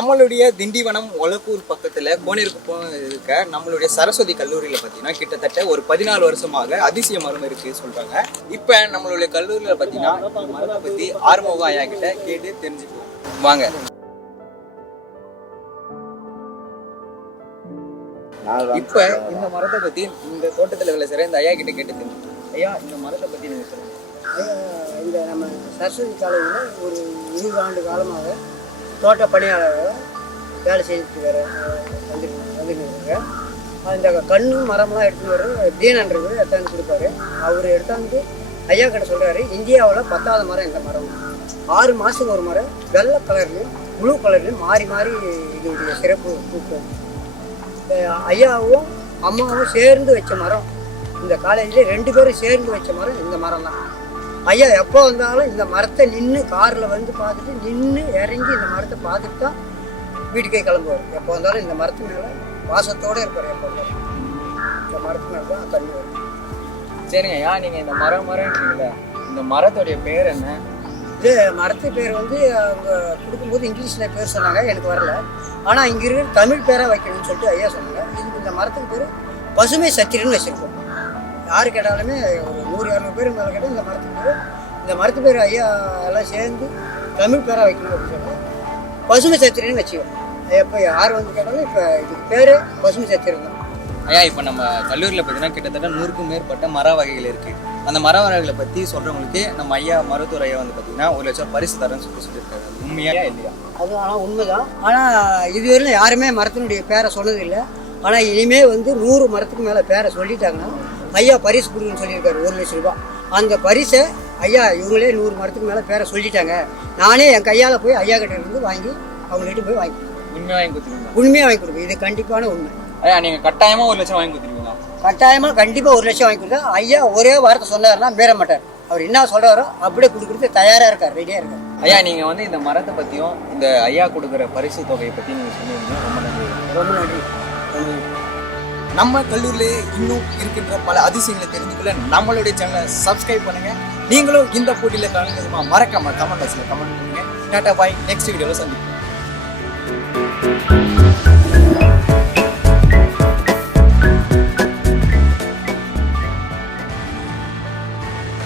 நம்மளுடைய திண்டிவனம் ஒலக்கூர் பக்கத்துல கோனேருக்குப்பம் இருக்க நம்மளுடைய சரஸ்வதி கல்லூரியில பார்த்தீங்கன்னா கிட்டத்தட்ட ஒரு பதினாலு வருஷமாக அதிசய மரம் இருக்குது சொல்றாங்க. இப்ப நம்மளுடைய கல்லூரியில் பார்த்தீங்கன்னா மரத்தை பற்றி ஆறுமுக ஐயா கிட்ட கேட்டு தெரிஞ்சுக்குவோம் வாங்க. இப்ப இந்த மரத்தை பத்தி இந்த தோட்டத்துல வேலை செய்யற இந்த ஐயா கிட்ட கேட்டு தெரிஞ்சுக்குவோம் ஐயா இந்த மரத்தை பத்தி நீங்க சொல்லுங்க. இந்த நம்ம சரஸ்வதி காலேஜில் ஒரு இருபது ஆண்டு காலமாக தோட்ட பணியாளர்கள் வேலை செஞ்சுட்டு வர வந்து வந்துட்டு அந்த கண்ணு மரம்லாம் எடுத்துன்னு வர தீனன்றது எடுத்தாந்து கொடுப்பாரு. அவர் எடுத்தாந்து ஐயா கிட்ட சொல்கிறாரு இந்தியாவில் பத்தாவது மரம் இந்த மரம்? ஆறு மாதத்துக்கு ஒரு மரம் வெள்ளை கலர்லையும் ப்ளூ கலர்லையும் மாறி மாறி இதோடைய சிறப்பு பூக்கும். ஐயாவும் அம்மாவும் சேர்ந்து வச்ச மரம். இந்த காலேஜில் ரெண்டு பேரும் சேர்ந்து வச்ச மரம் இந்த மரம் தான் ஐயா எப்போ வந்தாலும் இந்த மரத்தை நின்று காரில் வந்து பார்த்துட்டு நின்று இறங்கி இந்த மரத்தை பார்த்துட்டு தான் வீட்டுக்கே கிளம்புவார். எப்போ வந்தாலும் இந்த மரத்து மேலே வாசத்தோடு இருப்பார் எப்போ வந்தாலும். இந்த மரத்து மேலே தான் தண்ணி வரும். சரிங்க ஐயா நீங்க இந்த மரம் மரம்ன்றீங்கல்ல இந்த மரத்துடைய பேர் என்ன? இது மரத்து பேர் வந்து அவங்க கொடுக்கும்போது இங்கிலீஷில் பேர் சொன்னாங்க எனக்கு வரல. ஆனால் இங்கே இருக்கிற தமிழ் பேராக வைக்கணும்னு சொல்லிட்டு ஐயா சொன்னாங்க. இந்த மரத்துக்கு பேர் பசுமை சத்திரன்னு வச்சுருக்கோம். யார் கேட்டாலுமே ஒரு நூறு இரநூறு பேர் மேலே கேட்டால் இந்த மரத்துக்கு பேர். இந்த மரத்து பேர் ஐயா எல்லாம் சேர்ந்து தமிழ் பேராக வைக்கணும் அப்படின்னு சொன்னால் பசுமை சத்திரன்னு வச்சுக்கோம் எப்போ யார் வந்து கேட்டாலும் இப்போ இதுக்கு பேர் பசுமை சத்திரம் தான். ஐயா இப்போ நம்ம கல்லூரியில் பார்த்தீங்கன்னா கிட்டத்தட்ட நூறுக்கும் மேற்பட்ட மர வகைகள் இருக்கு. அந்த மர வகைகளை பற்றி சொல்றவங்களுக்கு நம்ம ஐயா மருத்துவர் ஐயா வந்து பார்த்தீங்கன்னா ஒரு லட்சம் பரிசு தரேன்னு சொல்லி சொல்லியிருக்காரு. அது உண்மையா இல்லையா? அது ஆனால் உண்மைதான். ஆனால் இதுவரையிலும் யாருமே மரத்தினுடைய பேரை சொன்னதில்லை. ஆனால் இனிமே வந்து நூறு மரத்துக்கு மேலே பேரை சொல்லிட்டாங்கன்னா ஐயா பரிசு கொடுக்குன்னு சொல்லியிருக்காரு ஒரு லட்ச ரூபாய் அந்த பரிசை ஐயா இவங்களே நூறு மரத்துக்கு மேலே பேரை சொல்லிட்டாங்க. நானே என் கையால் போய் ஐயா கிட்ட இருந்து வாங்கி அவங்கள்ட்ட போய் வாங்கி உண்மையா வாங்கி கொடுத்துருவீங்களா? உண்மையாக வாங்கி கொடுப்பேன். இது கண்டிப்பான உண்மை. ஐயா நீங்க கட்டாயமா ஒரு லட்சம் வாங்கி கொடுத்துருவீங்களா? கட்டாயமாக கண்டிப்பாக ஒரு லட்சம் வாங்கி கொடுத்தா ஐயா ஒரே வார்த்தை சொன்னாருன்னா மீற மாட்டார். அவர் என்ன சொல்கிறாரோ அப்படியே கொடுக்குறது தயாராக இருக்கார் ரெடியாக இருக்கார். ஐயா நீங்க வந்து இந்த மரத்தை பத்தியும் இந்த ஐயா கொடுக்குற பரிசு தொகையை பத்தி நீங்க சொன்னீங்க ரொம்ப நன்றி. ரொம்ப நன்றி. ரொம்ப நன்றி. நம்ம கல்லூரியில இன்னும் இருக்கின்ற பல அதிசயங்களை தெரிஞ்சுக்கொள்ள நம்மளுடைய சேனலை சப்ஸ்கிரைப் பண்ணுங்க. நீங்களும் இந்த போட்டியில் கலந்துமா மறக்காம கமெண்ட் பாக்ஸில் கமெண்ட் பண்ணுங்க. டாட்டா பாய் நெக்ஸ்ட் வீடியோவில் சந்திப்போம்.